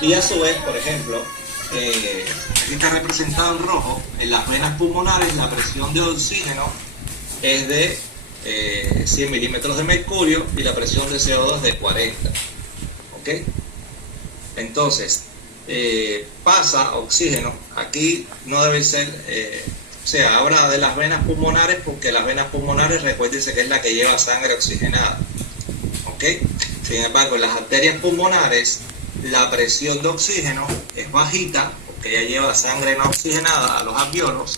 Y a su vez, por ejemplo, aquí está representado en rojo, en las venas pulmonares la presión de oxígeno es de 100 milímetros de mercurio y la presión de CO2 es de 40. ¿Ok? Entonces, pasa oxígeno, aquí no debe ser, o sea, habla de las venas pulmonares porque las venas pulmonares, recuérdense que es la que lleva sangre oxigenada. ¿Ok? Sin embargo, en las arterias pulmonares la presión de oxígeno es bajita porque ya lleva sangre no oxigenada a los alvéolos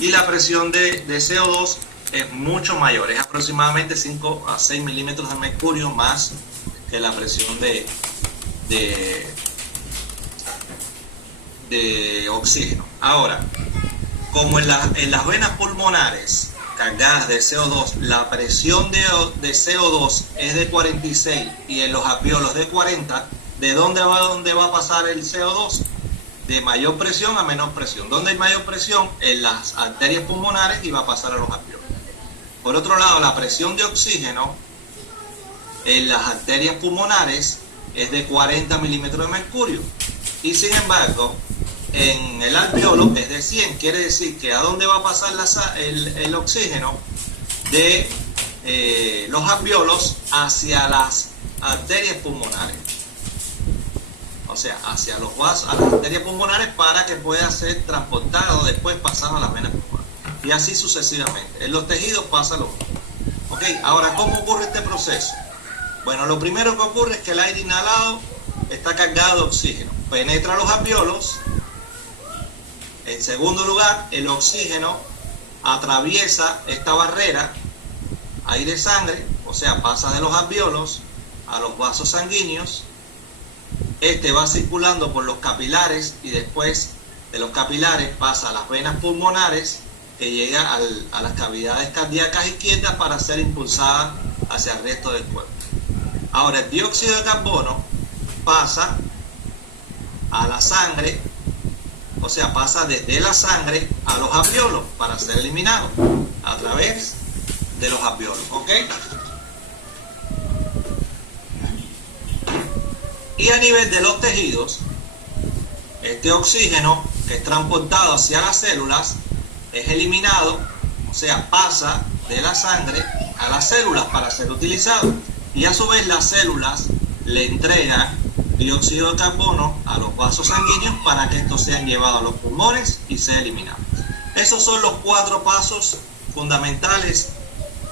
y la presión de CO2 es mucho mayor, es aproximadamente 5 a 6 milímetros de mercurio más que la presión de oxígeno. Ahora, como en las venas pulmonares cargadas de CO2 la presión de CO2 es de 46 y en los alvéolos de 40, ¿de dónde va a pasar el CO2? De mayor presión a menor presión. ¿Dónde hay mayor presión? En las arterias pulmonares y va a pasar a los alvéolos. Por otro lado, la presión de oxígeno en las arterias pulmonares es de 40 milímetros de mercurio. Y sin embargo, en el alvéolo es de 100. Quiere decir que ¿a dónde va a pasar el oxígeno? De los alvéolos hacia las arterias pulmonares. O sea, hacia los vasos, a las arterias pulmonares para que pueda ser transportado después pasando a las venas pulmonares. Y así sucesivamente. En los tejidos pasa lo mismo. ¿Ok? Ahora, ¿cómo ocurre este proceso? Bueno, lo primero que ocurre es que el aire inhalado está cargado de oxígeno. Penetra los alvéolos. En segundo lugar, el oxígeno atraviesa esta barrera aire-sangre, o sea, pasa de los alvéolos a los vasos sanguíneos. Este va circulando por los capilares y después de los capilares pasa a las venas pulmonares que llega a las cavidades cardíacas izquierdas para ser impulsada hacia el resto del cuerpo. Ahora, el dióxido de carbono pasa a la sangre, o sea, pasa desde la sangre a los alvéolos para ser eliminado a través de los alvéolos. ¿Ok? Y a nivel de los tejidos, este oxígeno que es transportado hacia las células es eliminado, o sea, pasa de la sangre a las células para ser utilizado. Y a su vez las células le entregan dióxido de carbono a los vasos sanguíneos para que estos sean llevados a los pulmones y sean eliminados. Esos son los 4 pasos fundamentales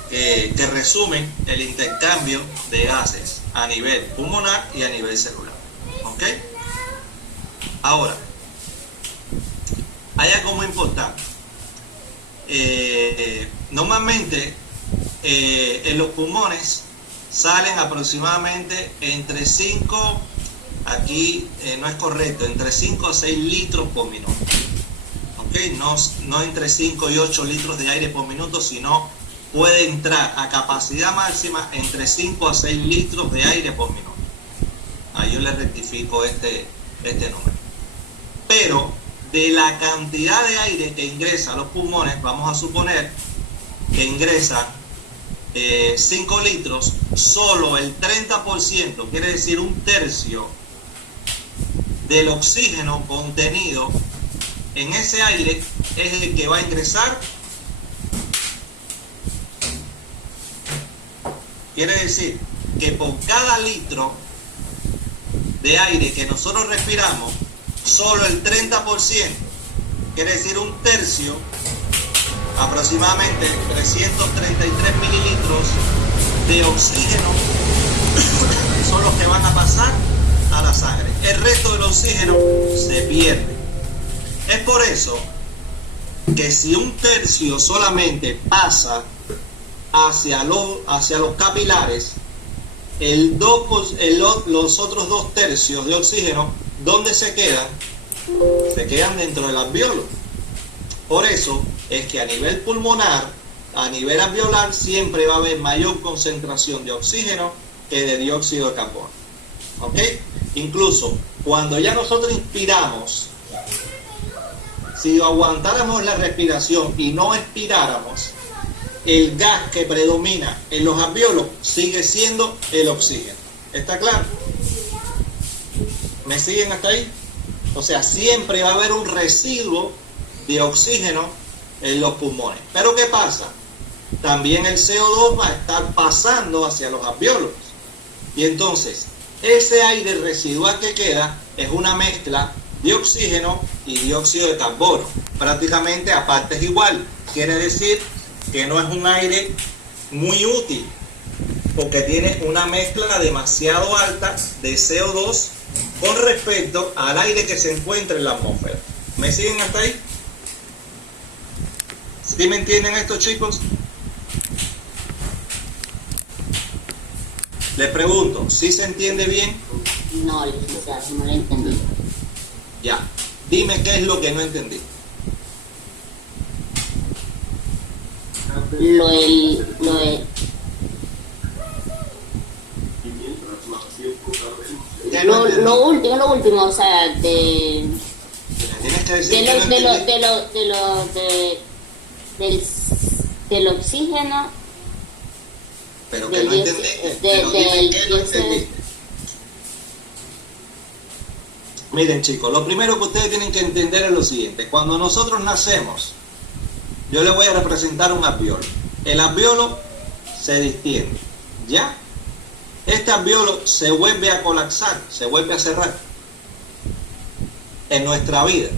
que resumen el intercambio de gases a nivel pulmonar y a nivel celular. ¿Ok? Ahora, hay algo muy importante. Normalmente en los pulmones salen aproximadamente entre 5, aquí no es correcto, entre 5 a 6 litros por minuto. ¿Ok? No entre 5 y 8 litros de aire por minuto, sino puede entrar a capacidad máxima entre 5 a 6 litros de aire por minuto. Ahí yo le rectifico este número. Pero de la cantidad de aire que ingresa a los pulmones, vamos a suponer que ingresa 5 litros, solo el 30%, quiere decir un tercio del oxígeno contenido en ese aire es el que va a ingresar. Quiere decir que por cada litro de aire que nosotros respiramos, solo el 30%, quiere decir un tercio, aproximadamente 333 mililitros de oxígeno, son los que van a pasar a la sangre. El resto del oxígeno se pierde. Es por eso que si un tercio solamente pasa hacia los capilares, los otros 2 tercios de oxígeno, ¿dónde se quedan? Se quedan dentro del alvéolo. Por eso es que a nivel pulmonar, a nivel alveolar, siempre va a haber mayor concentración de oxígeno que de dióxido de carbono. ¿Ok? Incluso cuando ya nosotros inspiramos, si aguantáramos la respiración y no expiráramos, el gas que predomina en los alvéolos sigue siendo el oxígeno. ¿Está claro? ¿Me siguen hasta ahí? O sea, siempre va a haber un residuo de oxígeno en los pulmones. Pero ¿qué pasa? También el CO2 va a estar pasando hacia los alvéolos. Y entonces, ese aire residual que queda es una mezcla de oxígeno y dióxido de carbono. Prácticamente a partes igual. Quiere decir que no es un aire muy útil, porque tiene una mezcla demasiado alta de CO2 con respecto al aire que se encuentra en la atmósfera. ¿Me siguen hasta ahí? ¿Sí me entienden esto, chicos? Les pregunto, ¿sí se entiende bien? No, licenciado, no lo entendí. Ya. Dime qué es lo que no entendí. Lo último, o sea, Tienes que decir que no entendí. del oxígeno. Pero que no entendí. Pero dime qué no entendí. Miren, chicos, lo primero que ustedes tienen que entender es lo siguiente. Cuando nosotros nacemos, yo les voy a representar un alvéolo. El alvéolo se distiende, ¿ya? Este alvéolo se vuelve a colapsar, se vuelve a cerrar en nuestra vida.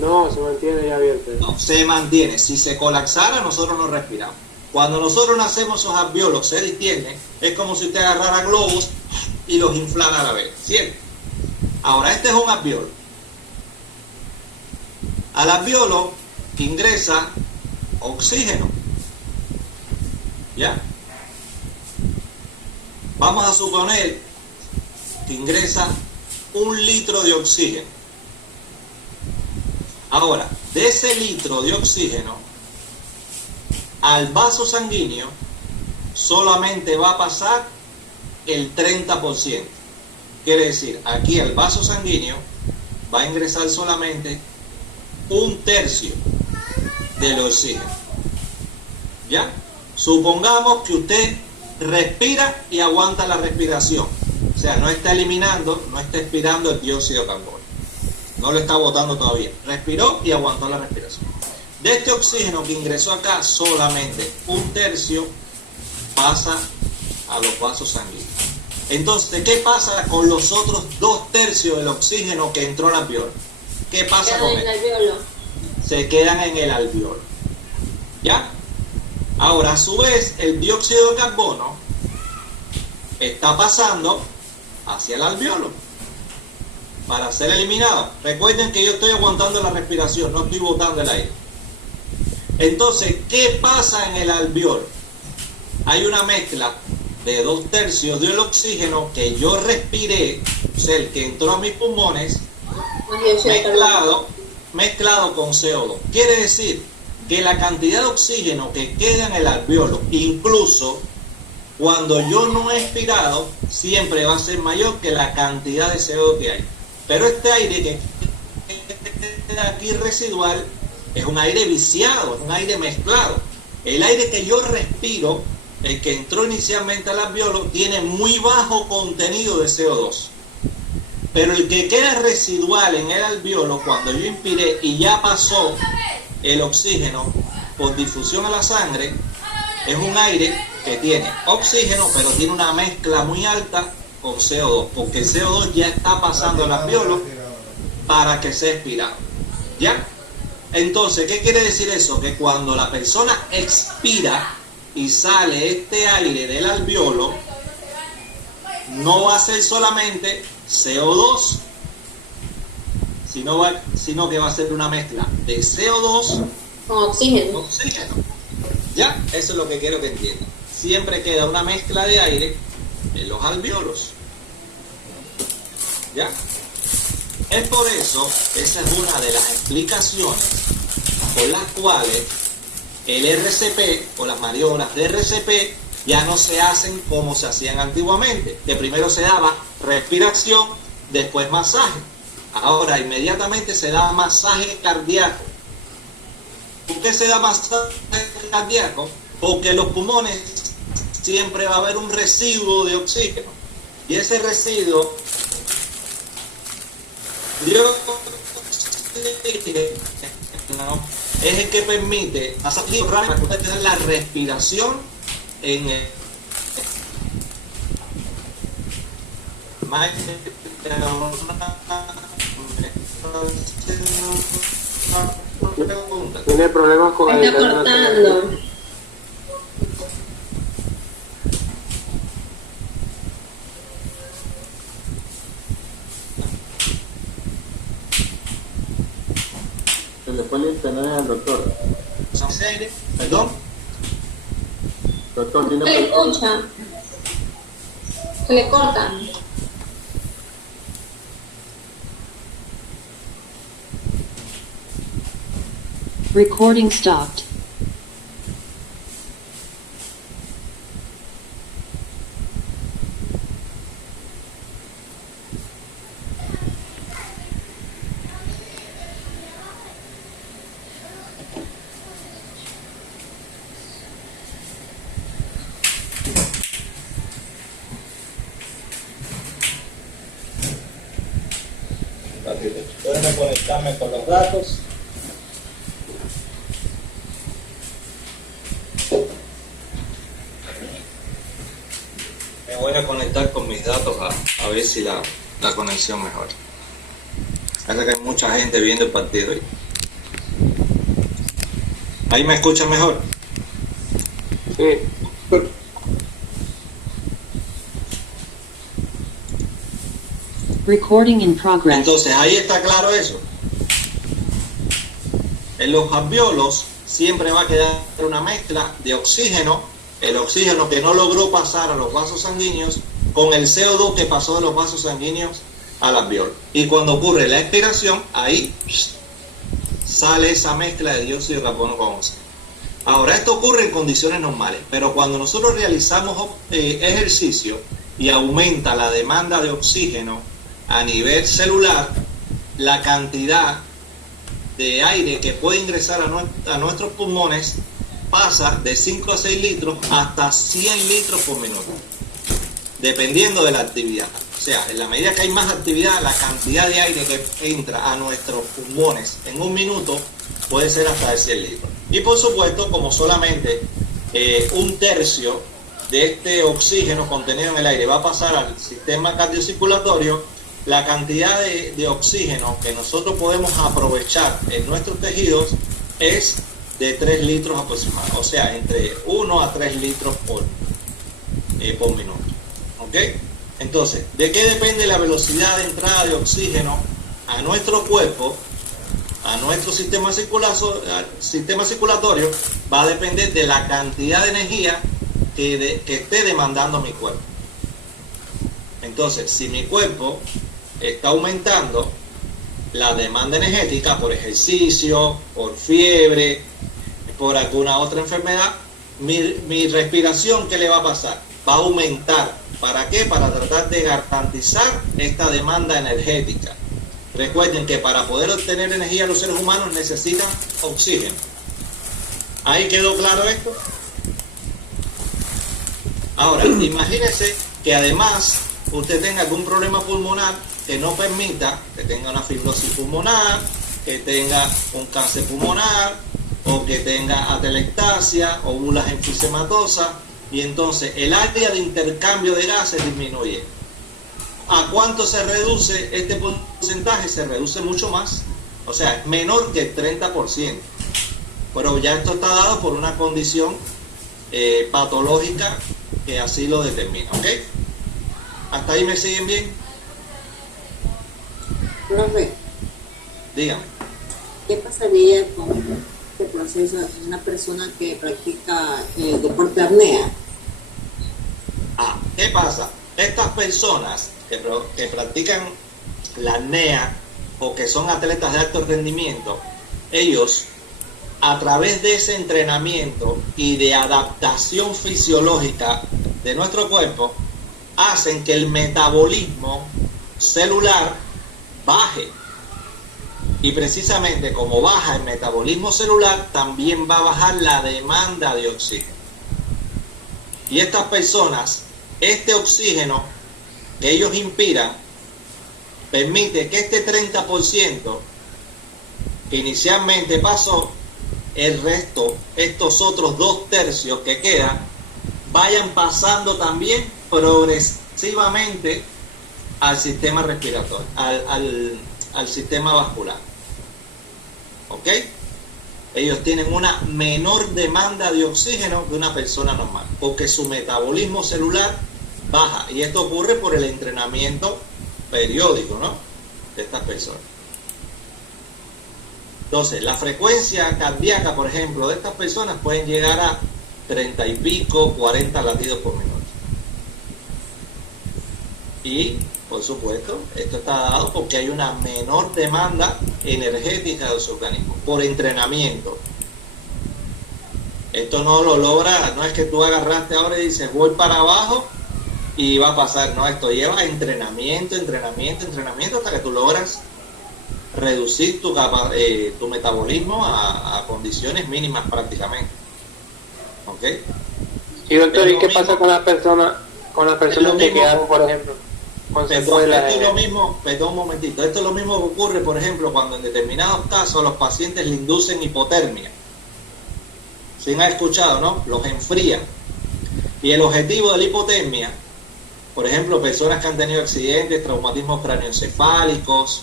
No, se mantiene ya abierto. No, se mantiene. Si se colapsara, nosotros no respiramos. Cuando nosotros nacemos, esos alvéolos se distienden. Es como si usted agarrara globos y los inflara a la vez, ¿cierto? Ahora, este es un alvéolo. Al alvéolo ingresa oxígeno, ¿ya? Vamos a suponer que ingresa 1 litro de oxígeno. Ahora, de ese litro de oxígeno, al vaso sanguíneo solamente va a pasar el 30%. Quiere decir, aquí al vaso sanguíneo va a ingresar solamente 1/3 del oxígeno. ¿Ya? Supongamos que usted respira y aguanta la respiración. O sea, no está eliminando, no está expirando el dióxido de carbono. No lo está botando todavía. Respiró y aguantó la respiración. De este oxígeno que ingresó acá, solamente 1/3 pasa a los vasos sanguíneos. Entonces, ¿qué pasa con los otros 2/3 del oxígeno que entró al alvéolo? ¿Qué pasa con él? Se quedan en el alvéolo. ¿Ya? Ahora, a su vez, el dióxido de carbono está pasando hacia el alvéolo para ser eliminado. Recuerden que yo estoy aguantando la respiración, no estoy botando el aire. Entonces, ¿qué pasa en el alvéolo? Hay una mezcla de 2/3 del oxígeno que yo respiré, o sea, el que entró a mis pulmones, mezclado con CO2. Quiere decir que la cantidad de oxígeno que queda en el alvéolo, incluso cuando yo no he expirado, siempre va a ser mayor que la cantidad de CO2 que hay. Pero este aire que queda aquí residual es un aire viciado, es un aire mezclado. El aire que yo respiro, el que entró inicialmente al alvéolo, tiene muy bajo contenido de CO2. Pero el que queda residual en el alvéolo, cuando yo inspiré y ya pasó el oxígeno por difusión a la sangre, es un aire que tiene oxígeno, pero tiene una mezcla muy alta con CO2, porque el CO2 ya está pasando al alvéolo para que sea expirado. ¿Ya? Entonces, ¿qué quiere decir eso? Que cuando la persona expira y sale este aire del alvéolo, no va a ser solamente CO2, sino que va a ser una mezcla de CO2 con oxígeno. ¿Ya? Eso es lo que quiero que entiendan. Siempre queda una mezcla de aire en los alvéolos. ¿Ya? Es por eso, esa es una de las explicaciones por las cuales el RCP o las maniobras de RCP ya no se hacen como se hacían antiguamente, que primero se daba respiración, después masaje. Ahora inmediatamente se da masaje cardíaco. ¿Por qué se da masaje cardíaco? Porque en los pulmones siempre va a haber un residuo de oxígeno. Y ese residuo dióxido es el que permite pasar para que usted tenga la respiración en el Tiene problemas con Me está cortando. Se le fue el internet al doctor. ¿Perdón? Doctor, tiene Se le escucha. Se le corta. Recording stopped. Déjame conectarme con los datos. Me voy a conectar con mis datos a ver si la conexión mejora. Parece que hay mucha gente viendo el partido hoy. ¿Ahí me escuchan mejor? Sí. Recording in progress. Entonces ahí está claro eso. En los alvéolos siempre va a quedar una mezcla de oxígeno, el oxígeno que no logró pasar a los vasos sanguíneos, con el CO2 que pasó de los vasos sanguíneos al alvéolo. Y cuando ocurre la expiración, ahí sale esa mezcla de dióxido de carbono con oxígeno. Ahora, esto ocurre en condiciones normales, pero cuando nosotros realizamos ejercicio y aumenta la demanda de oxígeno a nivel celular, la cantidad de aire que puede ingresar a nuestros pulmones pasa de 5 a 6 litros hasta 100 litros por minuto, dependiendo de la actividad. O sea, en la medida que hay más actividad, la cantidad de aire que entra a nuestros pulmones en un minuto puede ser hasta de 100 litros. Y por supuesto, como solamente un tercio de este oxígeno contenido en el aire va a pasar al sistema cardiocirculatorio, la cantidad de oxígeno que nosotros podemos aprovechar en nuestros tejidos es de 3 litros aproximadamente, o sea, entre 1 a 3 litros por minuto. ¿Ok? Entonces, ¿de qué depende la velocidad de entrada de oxígeno a nuestro cuerpo, a nuestro sistema circulatorio? Va a depender de la cantidad de energía que esté demandando mi cuerpo. Entonces, si mi cuerpo está aumentando la demanda energética por ejercicio, por fiebre, por alguna otra enfermedad, mi respiración, ¿qué le va a pasar? Va a aumentar. ¿Para qué? Para tratar de garantizar esta demanda energética. Recuerden que para poder obtener energía los seres humanos necesitan oxígeno. ¿Ahí quedó claro esto? Ahora, imagínense que además usted tenga algún problema pulmonar que no permita, que tenga una fibrosis pulmonar, que tenga un cáncer pulmonar, o que tenga atelectasia o bulas enfisematosas, y entonces el área de intercambio de gases disminuye. ¿A cuánto se reduce este porcentaje? Se reduce mucho más, o sea, es menor que el 30%. Pero ya esto está dado por una condición patológica que así lo determina, ¿ok? ¿Hasta ahí me siguen bien? Profe, Dígame. ¿qué pasaría con este proceso de una persona que practica el deporte de apnea? ¿Qué pasa? Estas personas que practican la apnea o que son atletas de alto rendimiento, ellos, a través de ese entrenamiento y de adaptación fisiológica de nuestro cuerpo, hacen que el metabolismo celular baje. Y precisamente como baja el metabolismo celular, también va a bajar la demanda de oxígeno. Y estas personas, este oxígeno que ellos inspiran, permite que este 30% que inicialmente pasó, el resto, estos otros 2/3 que quedan, vayan pasando también progresivamente al sistema respiratorio, al sistema vascular. ¿Ok? Ellos tienen una menor demanda de oxígeno que una persona normal, porque su metabolismo celular baja, y esto ocurre por el entrenamiento periódico, ¿no?, de estas personas. Entonces, la frecuencia cardíaca, por ejemplo, de estas personas pueden llegar a 30 y pico, 40 latidos por minuto. Y, por supuesto, esto está dado porque hay una menor demanda energética de su organismo, por entrenamiento. Esto no lo logra, no es que tú agarraste ahora y dices, voy para abajo y va a pasar. No, esto lleva entrenamiento hasta que tú logras reducir tu metabolismo a condiciones mínimas prácticamente. ¿Ok? Y doctor, ¿y qué mismo, pasa con las personas que quedan, por ejemplo, con secuelas? Esto es lo mismo, perdón un momentito, esto es lo mismo que ocurre, por ejemplo, cuando en determinados casos a los pacientes le inducen hipotermia. ¿Sí han escuchado, no? Los enfrían. Y el objetivo de la hipotermia, por ejemplo, personas que han tenido accidentes, traumatismos craneoencefálicos,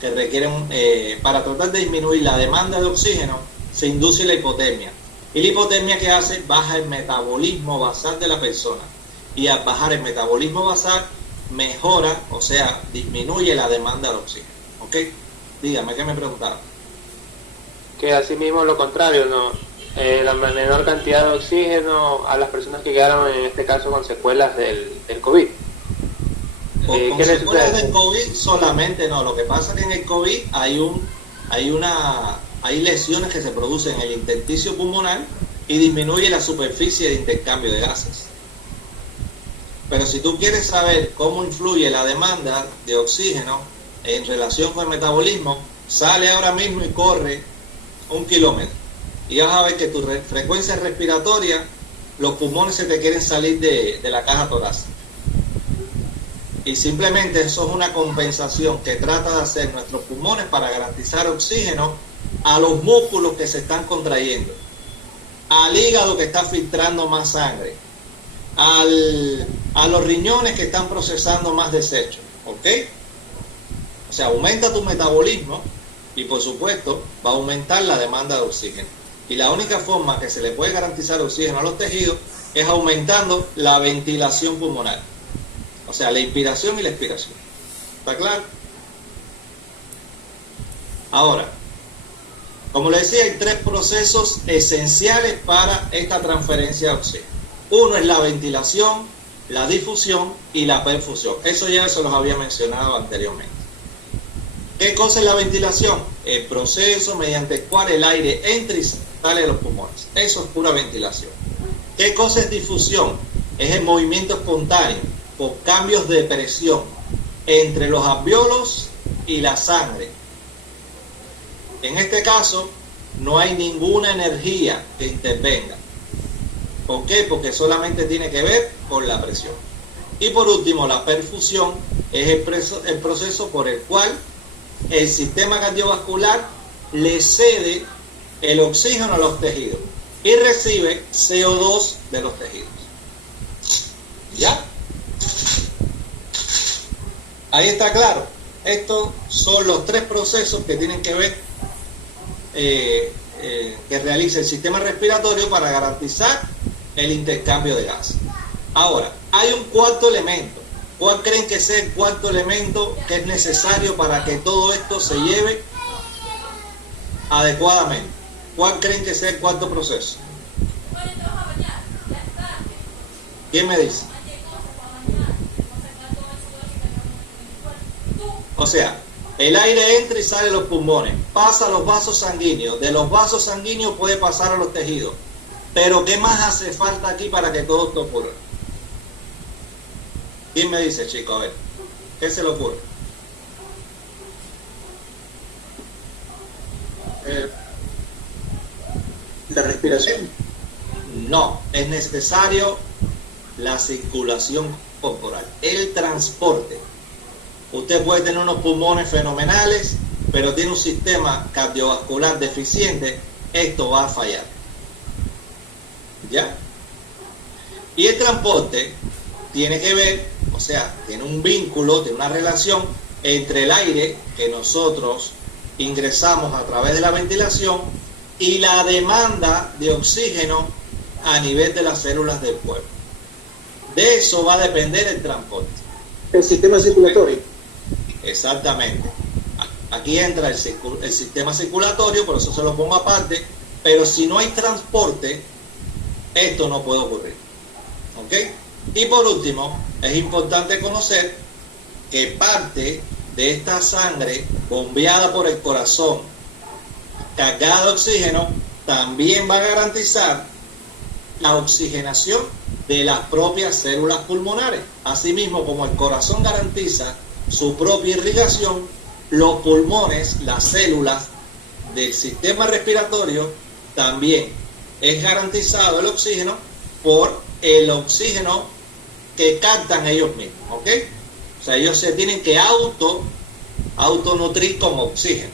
que requieren, para tratar de disminuir la demanda de oxígeno, se induce la hipotermia. Y la hipotermia, ¿qué hace? Baja el metabolismo basal de la persona. Y al bajar el metabolismo basal, mejora, o sea, disminuye la demanda de oxígeno. ¿Ok? Dígame, ¿qué me preguntaron? Que así mismo lo contrario, ¿no? La menor cantidad de oxígeno a las personas que quedaron, en este caso, con secuelas del COVID. Con ¿Qué les secuelas sucede? del COVID solamente no. Lo que pasa es que en el COVID hay lesiones que se producen en el intersticio pulmonar y disminuye la superficie de intercambio de gases. Pero si tú quieres saber cómo influye la demanda de oxígeno en relación con el metabolismo, sale ahora mismo y corre 1 kilómetro y vas a ver que tu frecuencia respiratoria, los pulmones se te quieren salir de la caja torácica. Y simplemente eso es una compensación que trata de hacer nuestros pulmones para garantizar oxígeno a los músculos que se están contrayendo, al hígado que está filtrando más sangre, a los riñones que están procesando más desechos. ¿Ok? O sea, aumenta tu metabolismo y por supuesto va a aumentar la demanda de oxígeno. Y la única forma que se le puede garantizar oxígeno a los tejidos es aumentando la ventilación pulmonar. O sea, la inspiración y la expiración. ¿Está claro? Ahora, como les decía, hay 3 procesos esenciales para esta transferencia de oxígeno. Uno es la ventilación, la difusión y la perfusión. Eso ya se los había mencionado anteriormente. ¿Qué cosa es la ventilación? El proceso mediante el cual el aire entra y sale de los pulmones. Eso es pura ventilación. ¿Qué cosa es difusión? Es el movimiento espontáneo por cambios de presión entre los alvéolos y la sangre. En este caso, no hay ninguna energía que intervenga. ¿Por qué? Porque solamente tiene que ver con la presión. Y por último, la perfusión es el proceso por el cual el sistema cardiovascular le cede el oxígeno a los tejidos y recibe CO2 de los tejidos. ¿Ya? Ahí está claro. Estos son los 3 procesos que tienen que ver, que realiza el sistema respiratorio para garantizar el intercambio de gas. Ahora, hay un cuarto elemento. ¿Cuál creen que sea el cuarto elemento que es necesario para que todo esto se lleve adecuadamente? ¿Cuál creen que sea el cuarto proceso? ¿Quién me dice? O sea, el aire entra y sale de los pulmones, pasa a los vasos sanguíneos, de los vasos sanguíneos puede pasar a los tejidos. Pero ¿qué más hace falta aquí para que todo esto ocurra? ¿Quién me dice, chico? A ver, ¿qué se le ocurre? La respiración. No, es necesario la circulación corporal, el transporte. Usted puede tener unos pulmones fenomenales, pero tiene un sistema cardiovascular deficiente, esto va a fallar. ¿Ya? Y el transporte tiene que ver, o sea, tiene un vínculo, tiene una relación entre el aire que nosotros ingresamos a través de la ventilación y la demanda de oxígeno a nivel de las células del cuerpo. De eso va a depender el transporte. El sistema circulatorio. Exactamente. Aquí entra el sistema circulatorio, por eso se lo pongo aparte, pero si no hay transporte, esto no puede ocurrir. ¿Ok? Y por último, es importante conocer que parte de esta sangre bombeada por el corazón, cargada de oxígeno, también va a garantizar la oxigenación de las propias células pulmonares. Asimismo, como el corazón garantiza su propia irrigación, los pulmones, las células del sistema respiratorio, también es garantizado el oxígeno por el oxígeno que captan ellos mismos, ¿ok? O sea, ellos se tienen que autonutrir con oxígeno.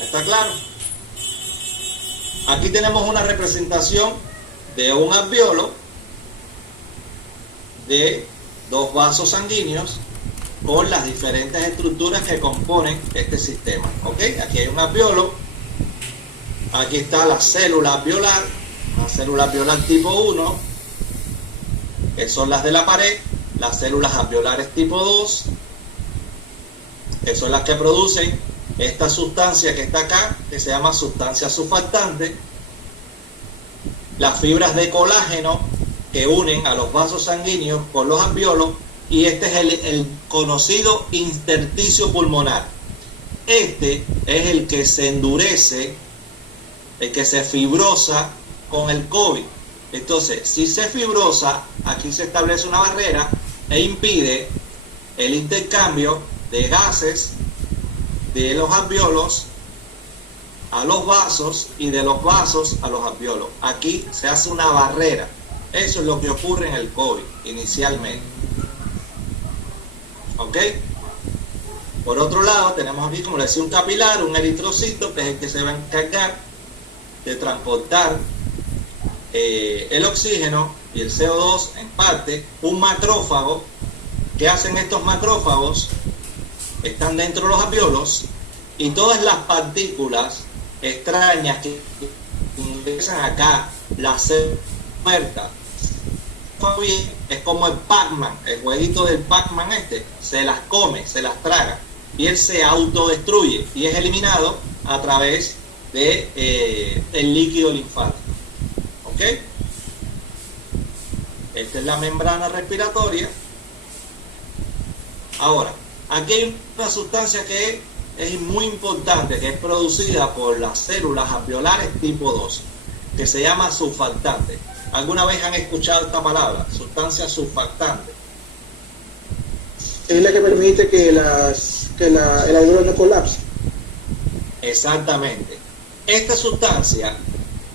¿Está claro? Aquí tenemos una representación de un alveolo de dos vasos sanguíneos con las diferentes estructuras que componen este sistema. ¿Ok? Aquí hay un alveolo. Aquí está la célula alveolar, una célula alveolar tipo 1, que son las de la pared, las células alveolares tipo 2, que son las que producen esta sustancia que está acá, que se llama sustancia surfactante, las fibras de colágeno que unen a los vasos sanguíneos con los alveolos, y este es el conocido intersticio pulmonar. Este es el que se endurece, el que se fibrosa con el COVID. Entonces, si se fibrosa, aquí se establece una barrera e impide el intercambio de gases de los alveolos a los vasos y de los vasos a los alveolos. Aquí se hace una barrera. Eso es lo que ocurre en el COVID inicialmente. ¿Ok? Por otro lado, tenemos aquí, como les decía, un capilar, un eritrocito, que es el que se va a encargar de transportar el oxígeno y el CO2 en parte. Un macrófago. ¿Qué hacen estos macrófagos? Están dentro de los alveolos y todas las partículas extrañas que ingresan acá, las células muertas, es como el Pac-Man, el jueguito del Pac-Man se las come, se las traga y él se autodestruye y es eliminado a través de el líquido linfático. ¿Ok? Esta es la membrana respiratoria. Ahora, aquí hay una sustancia que es muy importante, que es producida por las células alveolares tipo 2, que se llama surfactante. ¿Alguna vez han escuchado esta palabra? Sustancia surfactante. Es la que permite que el alveolo no colapse. Exactamente. Esta sustancia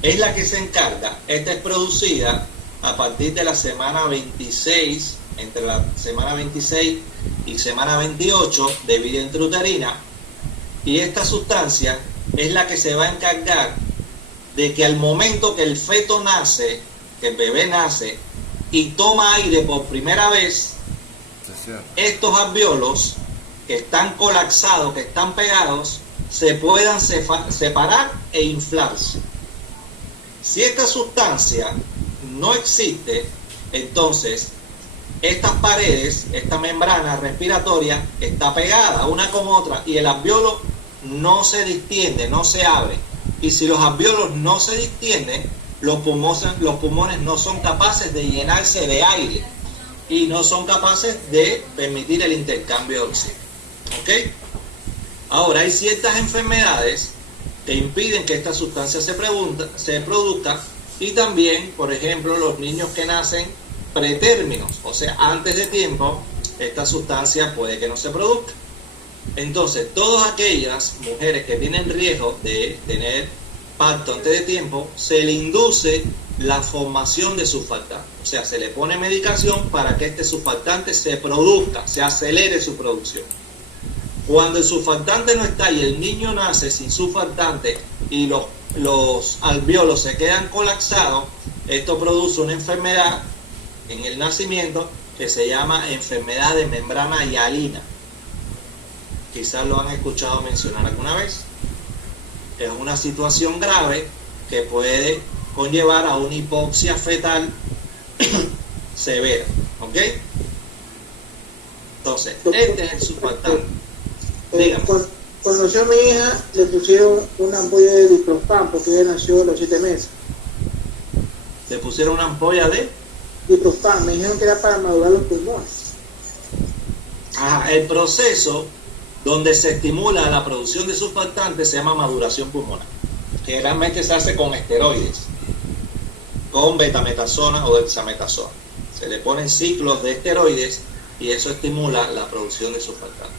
es la que se encarga, esta es producida a partir de la semana 26, entre la semana 26 y semana 28 de vida intrauterina, y esta sustancia es la que se va a encargar de que al momento que el feto nace, que el bebé nace y toma aire por primera vez, estos alveolos que están colapsados, que están pegados, se puedan separar e inflarse. Si esta sustancia no existe, entonces estas paredes, esta membrana respiratoria está pegada una con otra y el alveolo no se distiende, no se abre. Y si los alveolos no se distienden, los pulmones no son capaces de llenarse de aire y no son capaces de permitir el intercambio de oxígeno. ¿Ok? Ahora, hay ciertas enfermedades que impiden que esta sustancia se produzca, y también, por ejemplo, los niños que nacen pretérminos, o sea, antes de tiempo, esta sustancia puede que no se produzca. Entonces, todas aquellas mujeres que tienen riesgo de tener parto antes de tiempo, se le induce la formación de surfactante. O sea, se le pone medicación para que este surfactante se produzca, se acelere su producción. Cuando el surfactante no está y el niño nace sin surfactante y los alvéolos se quedan colapsados, esto produce una enfermedad en el nacimiento que se llama enfermedad de membrana hialina. Quizás lo han escuchado mencionar alguna vez. Es una situación grave que puede conllevar a una hipoxia fetal severa. ¿Ok? Entonces, este es el surfactante. Dígame. Cuando nació mi hija, le pusieron una ampolla de diprospan porque ella nació a los 7 meses. Le pusieron una ampolla de... Diprospan, me dijeron que era para madurar los pulmones. El proceso donde se estimula la producción de surfactantes se llama maduración pulmonar. Generalmente se hace con esteroides, con betametasona o dexametasona. Se le ponen ciclos de esteroides y eso estimula la producción de surfactantes.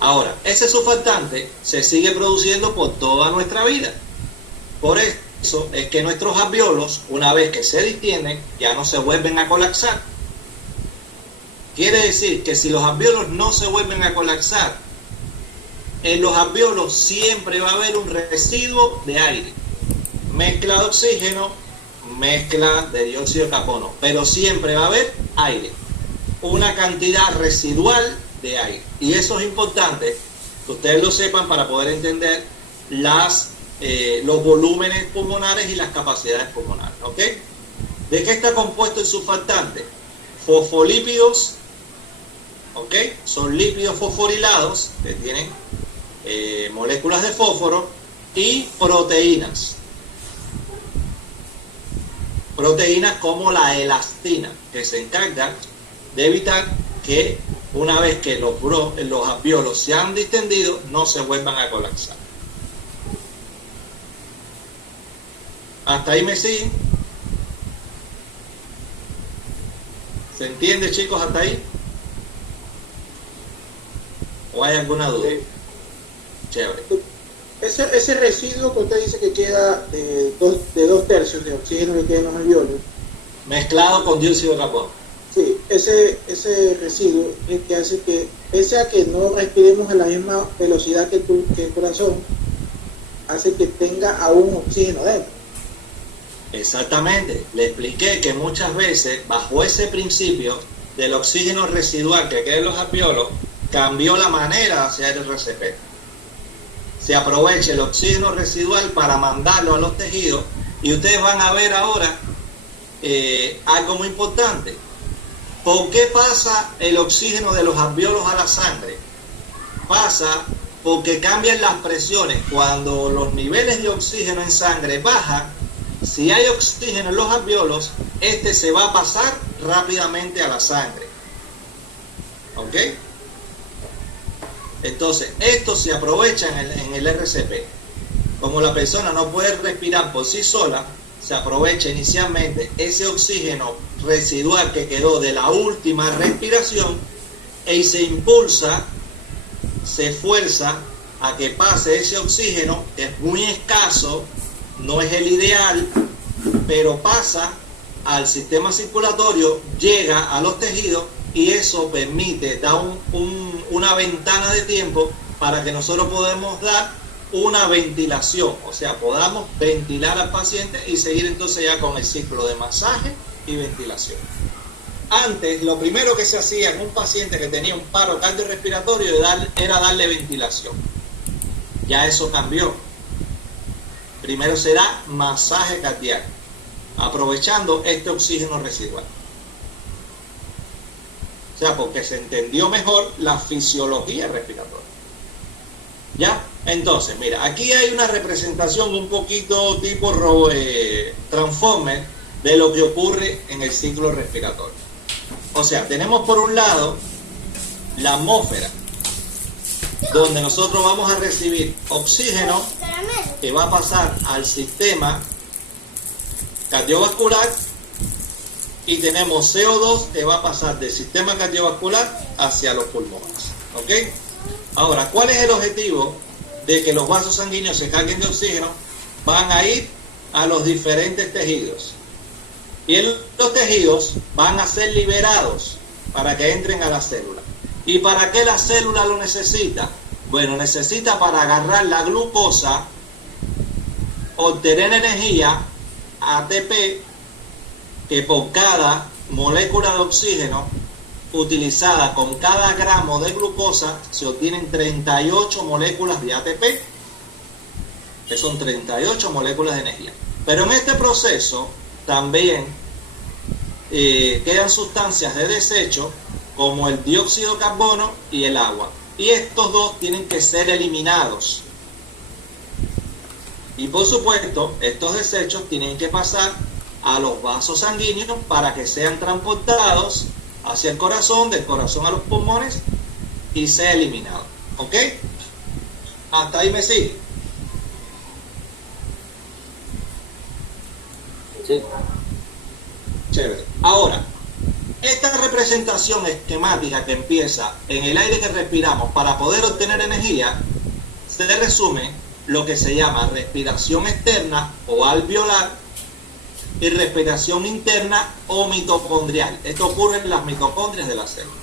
Ahora, ese surfactante se sigue produciendo por toda nuestra vida. Por eso es que nuestros alvéolos, una vez que se distienden, ya no se vuelven a colapsar. Quiere decir que si los alvéolos no se vuelven a colapsar, en los alvéolos siempre va a haber un residuo de aire. Mezcla de oxígeno, mezcla de dióxido de carbono, pero siempre va a haber aire. Una cantidad residual de aire. Y eso es importante que ustedes lo sepan para poder entender los volúmenes pulmonares y las capacidades pulmonares. ¿Ok? ¿De qué está compuesto el surfactante? Fosfolípidos, ¿ok? Son lípidos fosforilados que tienen moléculas de fósforo y proteínas. Proteínas como la elastina, que se encarga de evitar que una vez que los alvéolos se han distendido, no se vuelvan a colapsar. ¿Hasta ahí me siguen? ¿Se entiende, chicos, hasta ahí? ¿O hay alguna duda? Sí. Chévere. Ese residuo que usted dice que queda de 2 tercios de oxígeno que queda en los alvéolos, Mezclado con dióxido de carbono. sí, ese residuo es que hace que, pese a que no respiremos a la misma velocidad que el corazón, hace que tenga aún oxígeno dentro. Exactamente. Le expliqué que muchas veces, bajo ese principio del oxígeno residual que queda en los alvéolos, cambió la manera de hacer el RCP. Se aprovecha el oxígeno residual para mandarlo a los tejidos y ustedes van a ver ahora algo muy importante. ¿Por qué pasa el oxígeno de los alvéolos a la sangre? Pasa porque cambian las presiones. Cuando los niveles de oxígeno en sangre bajan, si hay oxígeno en los alvéolos, este se va a pasar rápidamente a la sangre. ¿Ok? Entonces, esto se aprovecha en el RCP. Como la persona no puede respirar por sí sola, se aprovecha inicialmente ese oxígeno residual que quedó de la última respiración y se impulsa, se esfuerza a que pase ese oxígeno, que es muy escaso, no es el ideal, pero pasa al sistema circulatorio, llega a los tejidos y eso permite, da una ventana de tiempo para que nosotros podamos dar una ventilación, o sea, podamos ventilar al paciente y seguir entonces ya con el ciclo de masaje y ventilación. Antes, lo primero que se hacía en un paciente que tenía un paro cardiorrespiratorio era darle ventilación. Ya eso cambió. Primero será masaje cardíaco, aprovechando este oxígeno residual. O sea, porque se entendió mejor la fisiología respiratoria. ¿Ya? Entonces, mira, aquí hay una representación un poquito tipo Transformer de lo que ocurre en el ciclo respiratorio. O sea, tenemos por un lado la atmósfera, donde nosotros vamos a recibir oxígeno que va a pasar al sistema cardiovascular y tenemos CO2 que va a pasar del sistema cardiovascular hacia los pulmones. ¿Ok? Ahora, ¿cuál es el objetivo de que los vasos sanguíneos se carguen de oxígeno? Van a ir a los diferentes tejidos. Y los tejidos van a ser liberados para que entren a la célula. ¿Y para qué la célula lo necesita? Bueno, necesita para agarrar la glucosa, obtener energía, ATP, que por cada molécula de oxígeno utilizada con cada gramo de glucosa se obtienen 38 moléculas de ATP, que son 38 moléculas de energía. Pero en este proceso también quedan sustancias de desecho como el dióxido de carbono y el agua. Y estos dos tienen que ser eliminados. Y por supuesto, estos desechos tienen que pasar a los vasos sanguíneos para que sean transportados hacia el corazón, del corazón a los pulmones y sea eliminado. ¿Ok? Hasta ahí me sigue. Sí. Chévere. Ahora, esta representación esquemática que empieza en el aire que respiramos para poder obtener energía, se resume lo que se llama respiración externa o alveolar y respiración interna o mitocondrial. Esto ocurre en las mitocondrias de las células.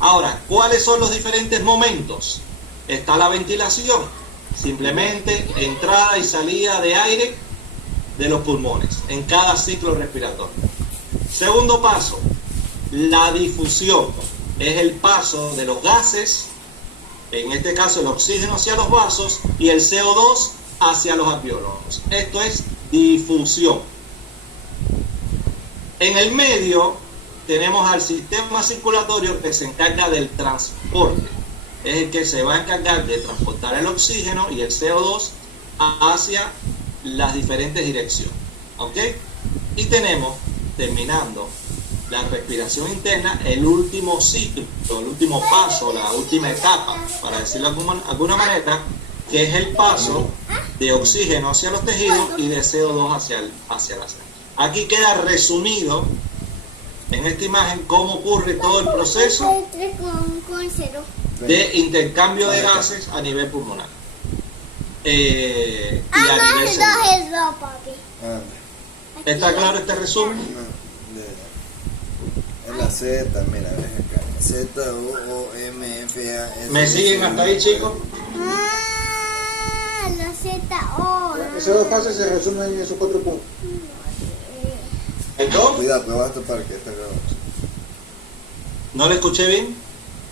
Ahora, ¿cuáles son los diferentes momentos? Está la ventilación, simplemente entrada y salida de aire de los pulmones en cada ciclo respiratorio. Segundo paso, la difusión, es el paso de los gases, en este caso el oxígeno hacia los vasos y el CO2 hacia los alvéolos. Esto es difusión. En el medio tenemos al sistema circulatorio que se encarga del transporte. Es el que se va a encargar de transportar el oxígeno y el CO2 hacia las diferentes direcciones. ¿Ok? Y tenemos, terminando la respiración interna, el último ciclo, el último paso, la última etapa, para decirlo de alguna manera, que es el paso de oxígeno hacia los tejidos y de CO2 hacia la célula. Aquí queda resumido en esta imagen cómo ocurre todo el proceso de intercambio de gases a nivel pulmonar y a nivel celular. ¿Está claro este resumen? Es la Z, mira, ves acá. Z, O, O, M, F, A, S. ¿Me siguen hasta ahí, chicos? La Z, O. Esas dos fases se resumen en esos 4 puntos. ¿Entonces? Cuidado, que vas a topar que está grabado. ¿No le escuché bien?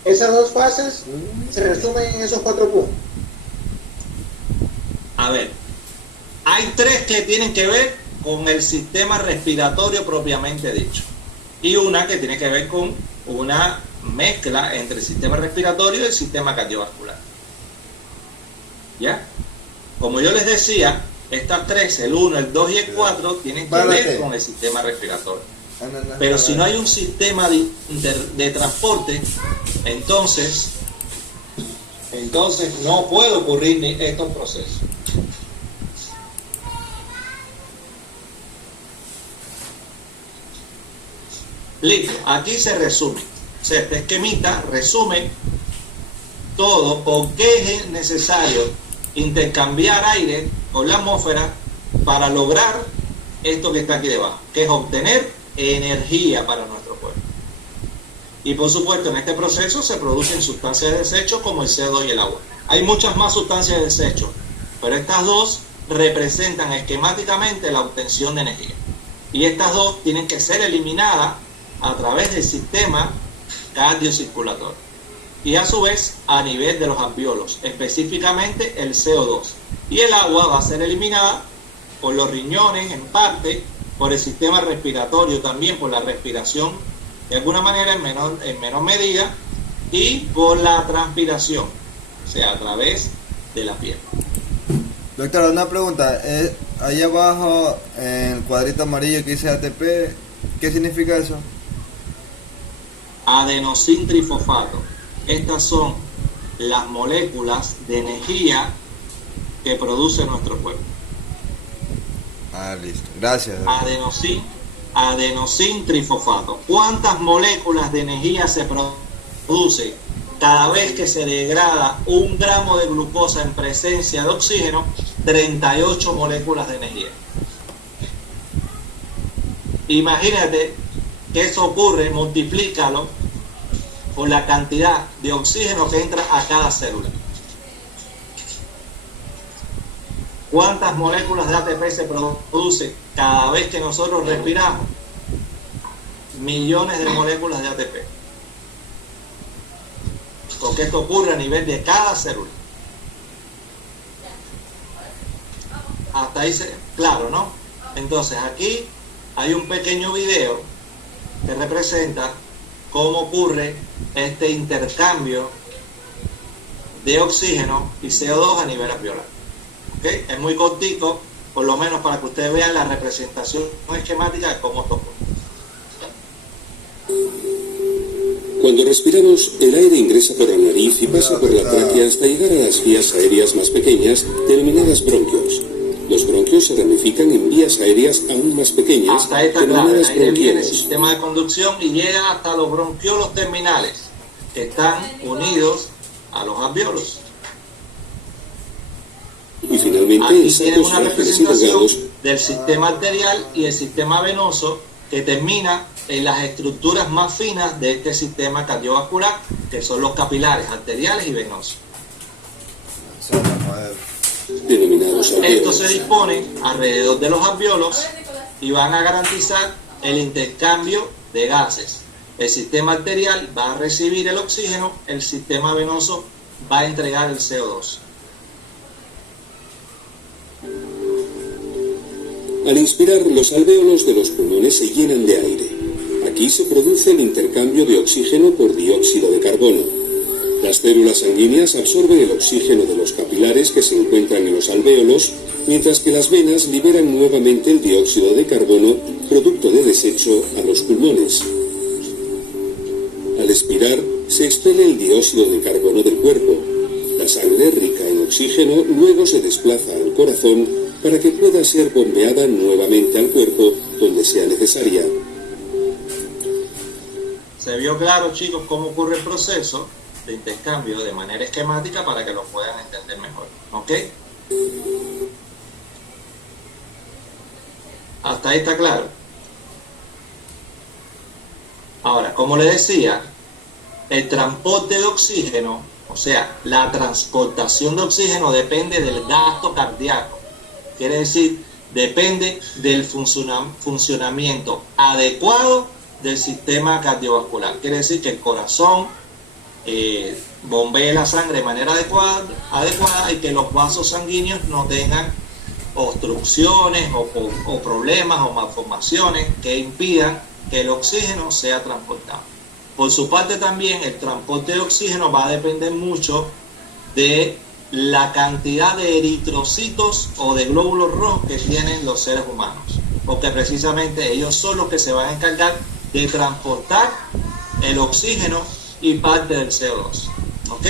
Esas dos fases se resumen en esos 4 puntos. A ver, hay 3 que tienen que ver con el sistema respiratorio propiamente dicho. Y una que tiene que ver con una mezcla entre el sistema respiratorio y el sistema cardiovascular. ¿Ya? Como yo les decía, estas 3, el 1, el 2 y el 4, tienen que ver con el sistema respiratorio. Pero si no hay un sistema de transporte, entonces no puede ocurrir ni estos procesos. Listo, aquí se resume. O sea, este esquemita resume todo por qué es necesario intercambiar aire con la atmósfera para lograr esto que está aquí debajo, que es obtener energía para nuestro cuerpo. Y por supuesto, en este proceso se producen sustancias de desecho como el CO2 y el agua. Hay muchas más sustancias de desecho, pero estas dos representan esquemáticamente la obtención de energía. Y estas dos tienen que ser eliminadas a través del sistema cardiocirculatorio y a su vez a nivel de los alvéolos, específicamente el CO2. Y el agua va a ser eliminada por los riñones en parte, por el sistema respiratorio también, por la respiración de alguna manera en menor medida, y por la transpiración, o sea, a través de la piel. Doctora, una pregunta. Ahí abajo, en el cuadrito amarillo que dice ATP, ¿qué significa eso? Adenosintrifosfato. Estas son las moléculas de energía que produce nuestro cuerpo. Ah, listo. Gracias. Adenosintrifosfato. ¿Cuántas moléculas de energía se produce cada vez que se degrada 1 gramo de glucosa en presencia de oxígeno 38 moléculas de energía. Imagínate que eso ocurre, multiplícalo por la cantidad de oxígeno que entra a cada célula. ¿Cuántas moléculas de ATP se producen cada vez que nosotros respiramos? Millones de moléculas de ATP. Porque esto ocurre a nivel de cada célula. Hasta ahí claro, ¿no? Entonces aquí hay un pequeño video que representa cómo ocurre este intercambio de oxígeno y CO2 a nivel alveolar. ¿Okay? Es muy cortico, por lo menos para que ustedes vean la representación esquemática de cómo esto ocurre. Cuando respiramos, el aire ingresa por la nariz y pasa por la tráquea hasta llegar a las vías aéreas más pequeñas, denominadas bronquios. Los bronquios se ramifican en vías aéreas aún más pequeñas, hasta esta clave, denominadas ahí viene el bronquiolos. sistema de conducción y llega hasta los bronquiolos terminales, que están unidos a los alvéolos. Y finalmente, Aquí en tienen sacos una frágiles y representación delgados, del sistema arterial y el sistema venoso, que termina en las estructuras más finas de este sistema cardiovascular, que son los capilares arteriales y venosos. denominados Estos alvéolos. se disponen alrededor de los alvéolos y van a garantizar el intercambio de gases. El sistema arterial va a recibir el oxígeno, el sistema venoso va a entregar el CO2. Al inspirar, los alvéolos de los pulmones se llenan de aire. Aquí se produce el intercambio de oxígeno por dióxido de carbono. Las células sanguíneas absorben el oxígeno de los capilares que se encuentran en los alvéolos, mientras que las venas liberan nuevamente el dióxido de carbono, producto de desecho, a los pulmones. Al expirar, se expele el dióxido de carbono del cuerpo. La sangre, rica en oxígeno, luego se desplaza al corazón para que pueda ser bombeada nuevamente al cuerpo donde sea necesaria. Se vio claro, chicos, cómo ocurre el proceso de intercambio de manera esquemática para que lo puedan entender mejor. ¿Ok? Hasta ahí está claro. Ahora, como les decía, el transporte de oxígeno, o sea, la transportación de oxígeno depende del gasto cardíaco. Quiere decir, depende del funcionamiento adecuado del sistema cardiovascular. Quiere decir que el corazón bombee la sangre de manera adecuada y que los vasos sanguíneos no tengan obstrucciones o problemas o malformaciones que impidan que el oxígeno sea transportado. Por su parte también el transporte de oxígeno va a depender mucho de la cantidad de eritrocitos o de glóbulos rojos que tienen los seres humanos, porque precisamente ellos son los que se van a encargar de transportar el oxígeno y parte del CO2. ¿Ok?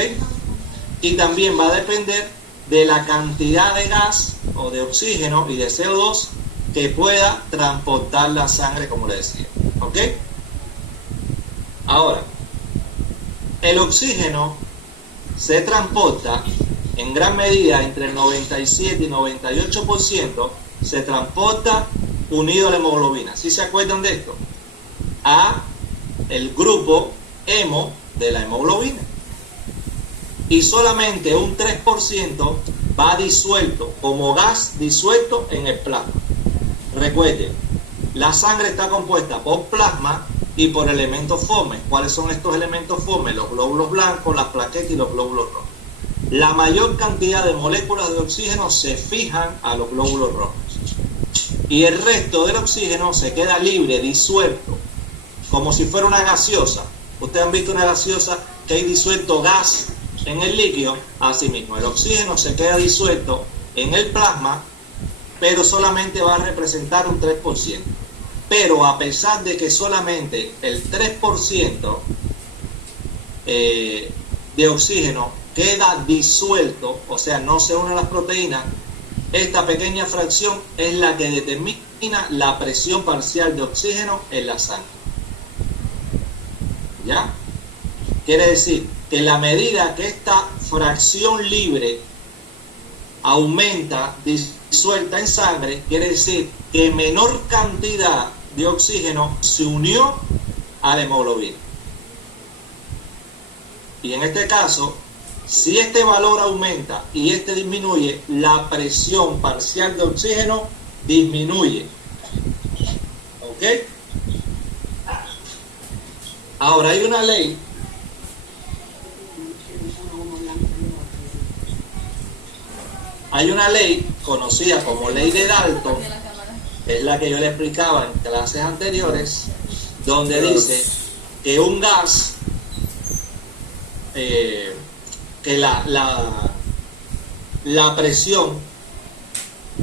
Y también va a depender de la cantidad de gas o de oxígeno y de CO2 que pueda transportar la sangre, como le decía. ¿Ok? Ahora, el oxígeno se transporta en gran medida, entre el 97 y 98%, se transporta unido a la hemoglobina. ¿Sí se acuerdan de esto? A el grupo hemo de la hemoglobina. Y solamente un 3% va disuelto, como gas disuelto en el plasma. Recuerden, la sangre está compuesta por plasma y por elementos fomes. ¿Cuáles son estos elementos fomes? Los glóbulos blancos, las plaquetas y los glóbulos rojos. La mayor cantidad de moléculas de oxígeno se fijan a los glóbulos rojos. Y el resto del oxígeno se queda libre, disuelto, como si fuera una gaseosa. Ustedes han visto una gaseosa que hay disuelto gas en el líquido. Así mismo, el oxígeno se queda disuelto en el plasma, pero solamente va a representar un 3%. Pero a pesar de que solamente el 3% de oxígeno queda disuelto, o sea, no se une a las proteínas, esta pequeña fracción es la que determina la presión parcial de oxígeno en la sangre. ¿Ya? Quiere decir que en la medida que esta fracción libre aumenta disuelta en sangre, quiere decir que menor cantidad de oxígeno se unió a la hemoglobina. Y en este caso, si este valor aumenta y este disminuye, la presión parcial de oxígeno disminuye. ¿Ok? Ahora hay una ley conocida como ley de Dalton, que es la que yo le explicaba en clases anteriores, donde dice que un gas, que la presión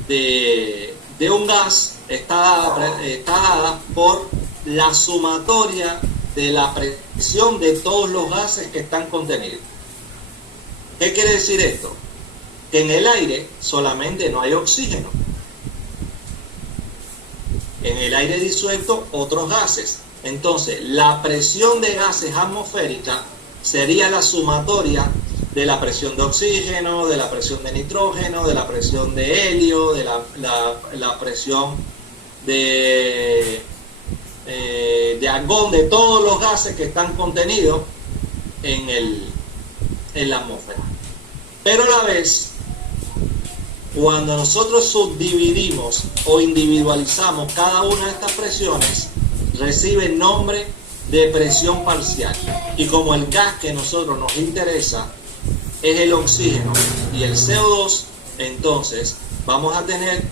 de un gas está dada por la sumatoria de la presión de todos los gases que están contenidos. ¿Qué quiere decir esto? Que en el aire solamente no hay oxígeno. En el aire disuelto otros gases. Entonces, la presión de gases atmosférica sería la sumatoria de la presión de oxígeno, de la presión de nitrógeno, de la presión de helio, de la presión de argón, de todos los gases que están contenidos en la atmósfera. Pero a la vez, cuando nosotros subdividimos o individualizamos cada una de estas presiones, recibe el nombre de presión parcial. Y como el gas que a nosotros nos interesa es el oxígeno y el CO2, entonces vamos a tener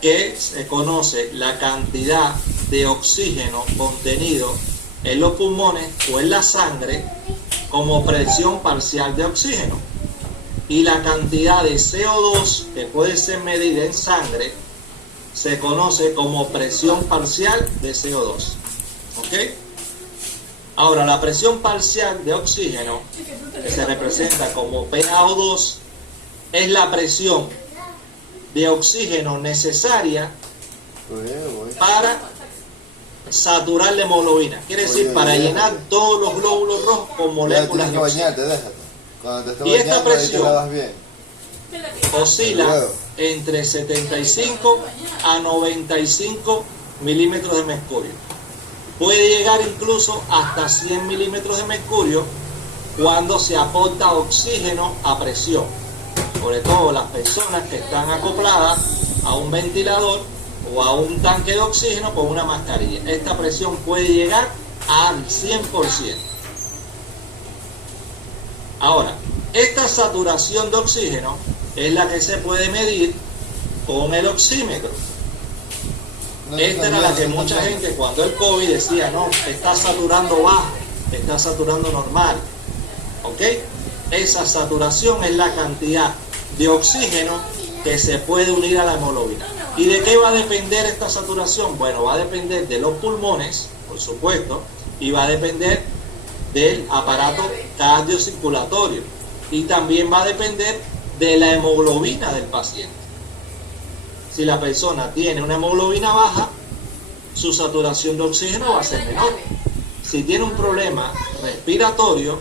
que se conoce la cantidad de oxígeno contenido en los pulmones o en la sangre como presión parcial de oxígeno, y la cantidad de CO2 que puede ser medida en sangre se conoce como presión parcial de CO2. ¿Ok? Ahora, la presión parcial de oxígeno, que se representa como PaO2, es la presión de oxígeno necesaria para saturar la hemoglobina. Quiere decir, para llenar todos los glóbulos rojos con moléculas de oxígeno. Y esta presión oscila entre 75 a 95 milímetros de mercurio. Puede llegar incluso hasta 100 milímetros de mercurio cuando se aporta oxígeno a presión. Sobre todo las personas que están acopladas a un ventilador o a un tanque de oxígeno con una mascarilla. Esta presión puede llegar al 100%. Ahora, esta saturación de oxígeno es la que se puede medir con el oxímetro. Esta era la que mucha gente cuando el COVID decía, no, está saturando bajo, está saturando normal. ¿Ok? Esa saturación es la cantidad de oxígeno que se puede unir a la hemoglobina. ¿Y de qué va a depender esta saturación? Bueno, va a depender de los pulmones, por supuesto, y va a depender del aparato cardiocirculatorio, y también va a depender de la hemoglobina del paciente. Si la persona tiene una hemoglobina baja, su saturación de oxígeno va a ser menor. Si tiene un problema respiratorio,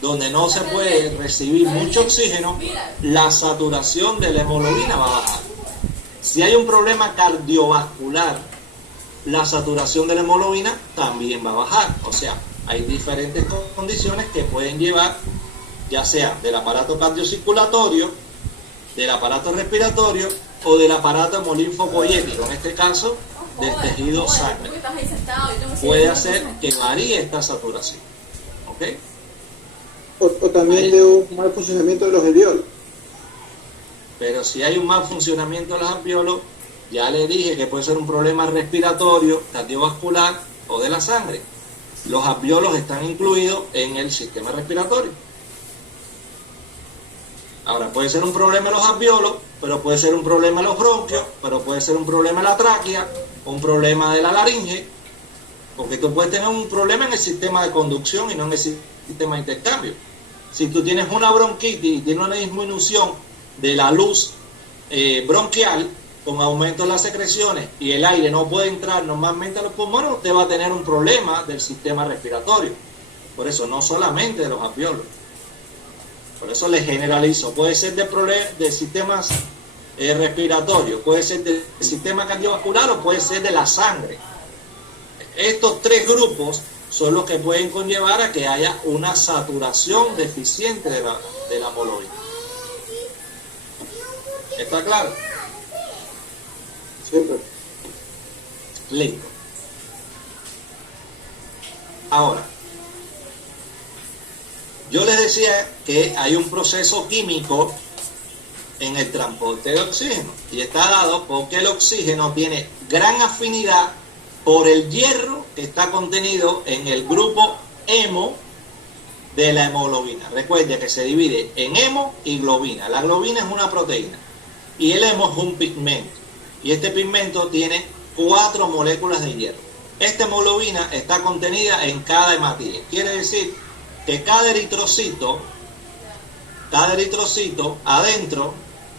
donde no se puede recibir mucho oxígeno, la saturación de la hemoglobina va a bajar. Si hay un problema cardiovascular, la saturación de la hemoglobina también va a bajar. O sea, hay diferentes condiciones que pueden llevar, ya sea del aparato cardiocirculatorio, del aparato respiratorio o del aparato hemolinfopoyético, en este caso del tejido sangre. Puede hacer que varíe esta saturación. ¿Ok? O también de un mal funcionamiento de los alveolos. Pero si hay un mal funcionamiento de los alveolos, ya le dije que puede ser un problema respiratorio, cardiovascular o de la sangre. Los alveolos están incluidos en el sistema respiratorio. Ahora, puede ser un problema en los alveolos, pero puede ser un problema en los bronquios, pero puede ser un problema en la tráquea, un problema de la laringe, porque tú puedes tener un problema en el sistema de conducción y no en el sistema de intercambio. Si tú tienes una bronquitis y tienes una disminución de la luz bronquial, con aumento de las secreciones y el aire no puede entrar normalmente a los pulmones, usted va a tener un problema del sistema respiratorio. Por eso, no solamente de los alveolos. Por eso le generalizo. Puede ser de sistemas respiratorios, puede ser del sistema cardiovascular o puede ser de la sangre. Estos tres grupos son los que pueden conllevar a que haya una saturación deficiente de la hemoglobina. ¿Está claro? Sí, profe. Listo. Ahora, yo les decía que hay un proceso químico en el transporte de oxígeno y está dado porque el oxígeno tiene gran afinidad por el hierro que está contenido en el grupo hemo de la hemoglobina. Recuerde que se divide en hemo y globina. La globina es una proteína y el hemo es un pigmento. Y este pigmento tiene 4 moléculas de hierro. Esta hemoglobina está contenida en cada hematíes. Quiere decir que cada eritrocito adentro,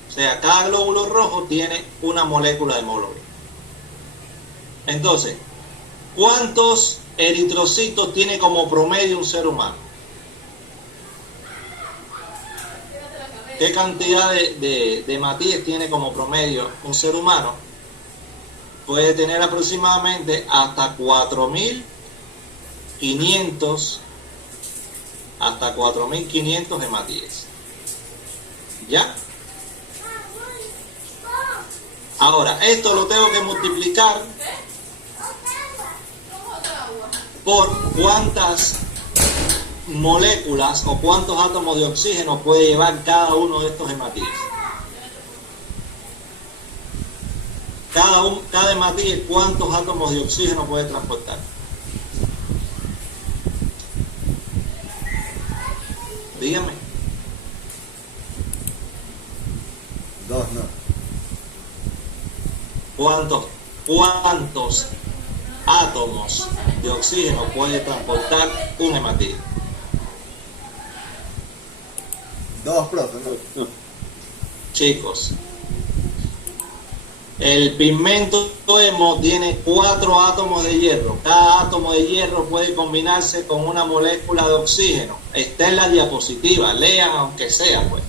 o sea, cada glóbulo rojo tiene una molécula de hemoglobina. Entonces, ¿cuántos eritrocitos tiene como promedio un ser humano? ¿Qué cantidad de hematíes tiene como promedio un ser humano? Puede tener aproximadamente hasta 4.500 hematíes. ¿Ya? Ahora, esto lo tengo que multiplicar por cuántas moléculas o cuántos átomos de oxígeno puede llevar cada uno de estos hematíes. Cada hematíes, ¿cuántos átomos de oxígeno puede transportar? Dígame. 2, no. ¿Cuántos átomos de oxígeno puede transportar un hematíes? 2, profe, no. Chicos, el pigmento hemo tiene 4 átomos de hierro. Cada átomo de hierro puede combinarse con una molécula de oxígeno. Está en la diapositiva, lean aunque sea, pues.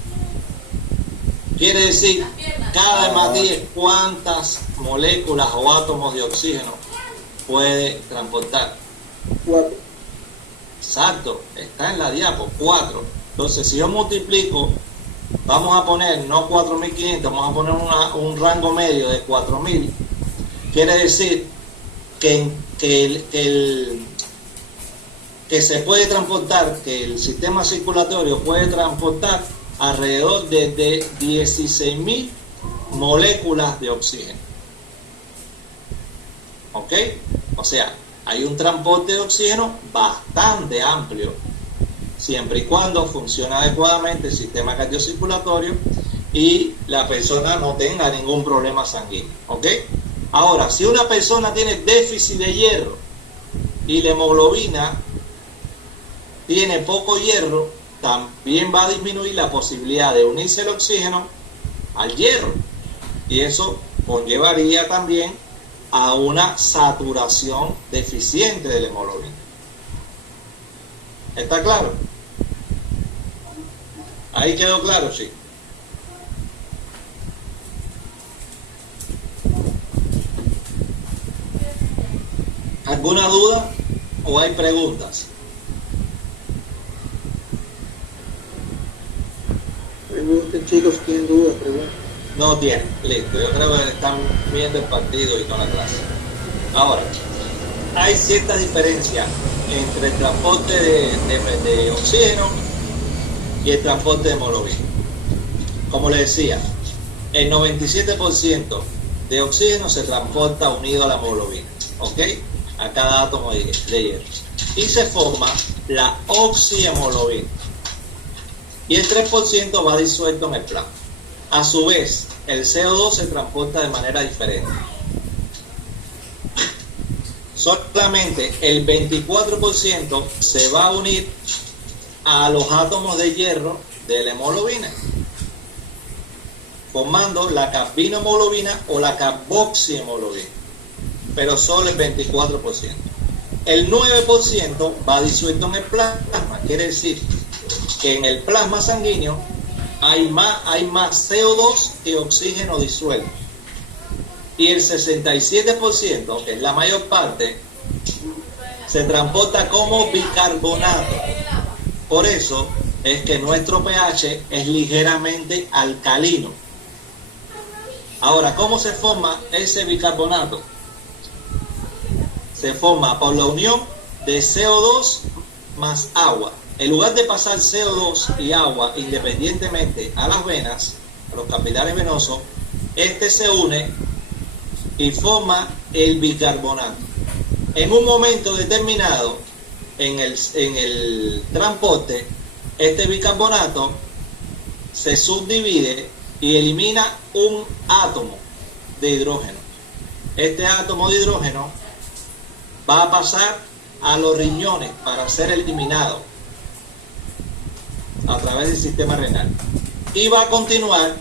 Quiere decir, cada hematíes, ¿cuántas moléculas o átomos de oxígeno puede transportar? 4. Exacto, está en la diapo, 4. Entonces, si yo multiplico, vamos a poner, no 4.500, vamos a poner un rango medio de 4.000. Quiere decir que se puede transportar, que el sistema circulatorio puede transportar alrededor de 16.000 moléculas de oxígeno. ¿Ok? O sea, hay un transporte de oxígeno bastante amplio, siempre y cuando funcione adecuadamente el sistema cardiocirculatorio y la persona no tenga ningún problema sanguíneo. ¿Ok? Ahora, si una persona tiene déficit de hierro y la hemoglobina tiene poco hierro, también va a disminuir la posibilidad de unirse el oxígeno al hierro. Y eso conllevaría también a una saturación deficiente de la hemoglobina. ¿Está claro? Ahí quedó claro, sí. ¿Alguna duda o hay preguntas? Pregunten, chicos, ¿tienen dudas? Pregunten. No tienen, listo. Yo creo que están viendo el partido y no la clase. Ahora, hay ciertas diferencias entre el transporte de oxígeno y el transporte de hemoglobina. Como les decía, el 97% de oxígeno se transporta unido a la hemoglobina, ¿ok? A cada átomo de hierro. Y se forma la oxihemoglobina. Y el 3% va disuelto en el plasma. A su vez, el CO2 se transporta de manera diferente. Solamente el 24% se va a unir a los átomos de hierro de la hemoglobina, formando la carbinohemoglobina o la carboxihemoglobina, pero solo el 24%. El 9% va disuelto en el plasma, quiere decir que en el plasma sanguíneo hay más CO2 que oxígeno disuelto. Y el 67%, que es la mayor parte, se transporta como bicarbonato. Por eso es que nuestro pH es ligeramente alcalino. Ahora, ¿cómo se forma ese bicarbonato? Se forma por la unión de CO2 más agua. En lugar de pasar CO2 y agua independientemente a las venas, a los capilares venosos, este se une y forma el bicarbonato. En un momento determinado, en el transporte, este bicarbonato se subdivide y elimina un átomo de hidrógeno. Este átomo de hidrógeno va a pasar a los riñones para ser eliminado a través del sistema renal y va a continuar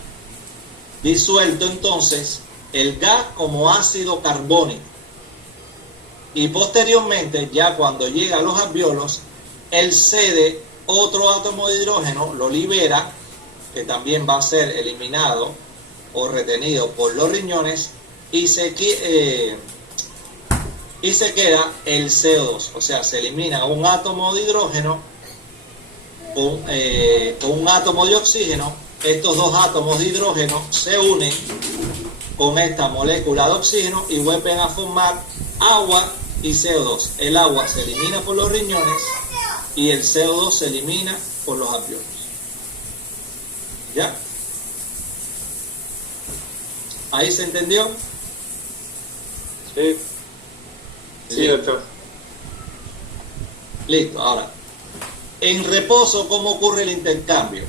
disuelto entonces el gas como ácido carbónico, y posteriormente, ya cuando llega a los alvéolos, él cede otro átomo de hidrógeno, lo libera, que también va a ser eliminado o retenido por los riñones, y se queda el CO2. O sea, se elimina un átomo de hidrógeno con un átomo de oxígeno. Estos dos átomos de hidrógeno se unen con esta molécula de oxígeno y vuelven a formar agua y CO2. El agua se elimina por los riñones y el CO2 se elimina por los alvéolos. ¿Ya? ¿Ahí se entendió? Sí. Sí, doctor. Listo. Ahora, en reposo, ¿cómo ocurre el intercambio?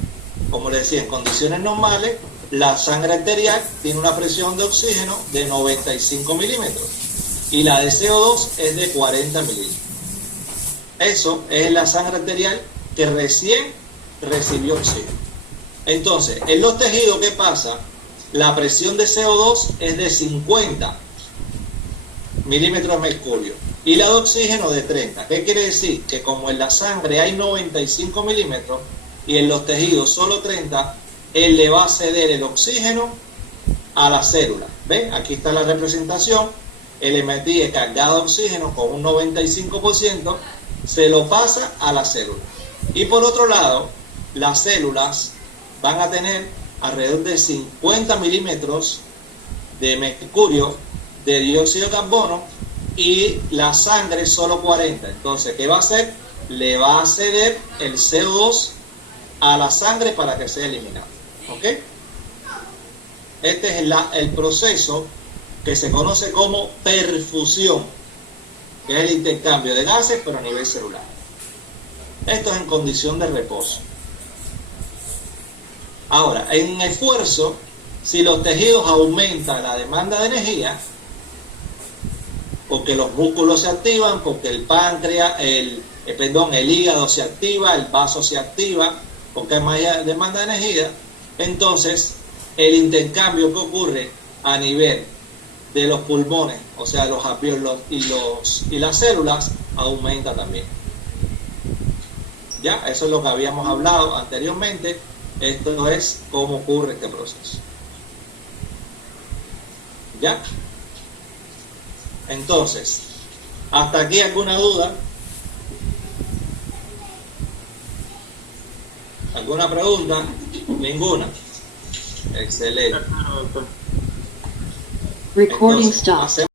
Como les decía, en condiciones normales, la sangre arterial tiene una presión de oxígeno de 95 milímetros y la de CO2 es de 40 milímetros. Eso es la sangre arterial que recién recibió oxígeno. Entonces, en los tejidos, ¿qué pasa? La presión de CO2 es de 50 milímetros de mercurio y la de oxígeno de 30. ¿Qué quiere decir? Que como en la sangre hay 95 milímetros y en los tejidos solo 30, él le va a ceder el oxígeno a la célula. ¿Ven? Aquí está la representación. El MT cargado de oxígeno con un 95%, se lo pasa a la célula. Y por otro lado, las células van a tener alrededor de 50 milímetros de mercurio, de dióxido de carbono, y la sangre solo 40. Entonces, ¿qué va a hacer? Le va a ceder el CO2 a la sangre para que sea eliminado. ¿Ok? Este es el proceso que se conoce como perfusión, que es el intercambio de gases pero a nivel celular. Esto es en condición de reposo. Ahora, en esfuerzo, si los tejidos aumentan la demanda de energía, porque los músculos se activan, porque el páncreas, el hígado se activa, el vaso se activa, porque hay más demanda de energía, entonces el intercambio que ocurre a nivel de los pulmones, o sea, los alvéolos y las células, aumenta también. Ya, eso es lo que habíamos hablado anteriormente. Esto es cómo ocurre este proceso. ¿Ya? Entonces, ¿hasta aquí alguna duda? ¿Alguna pregunta? Ninguna. Excelente. Recording Entonces, stopped.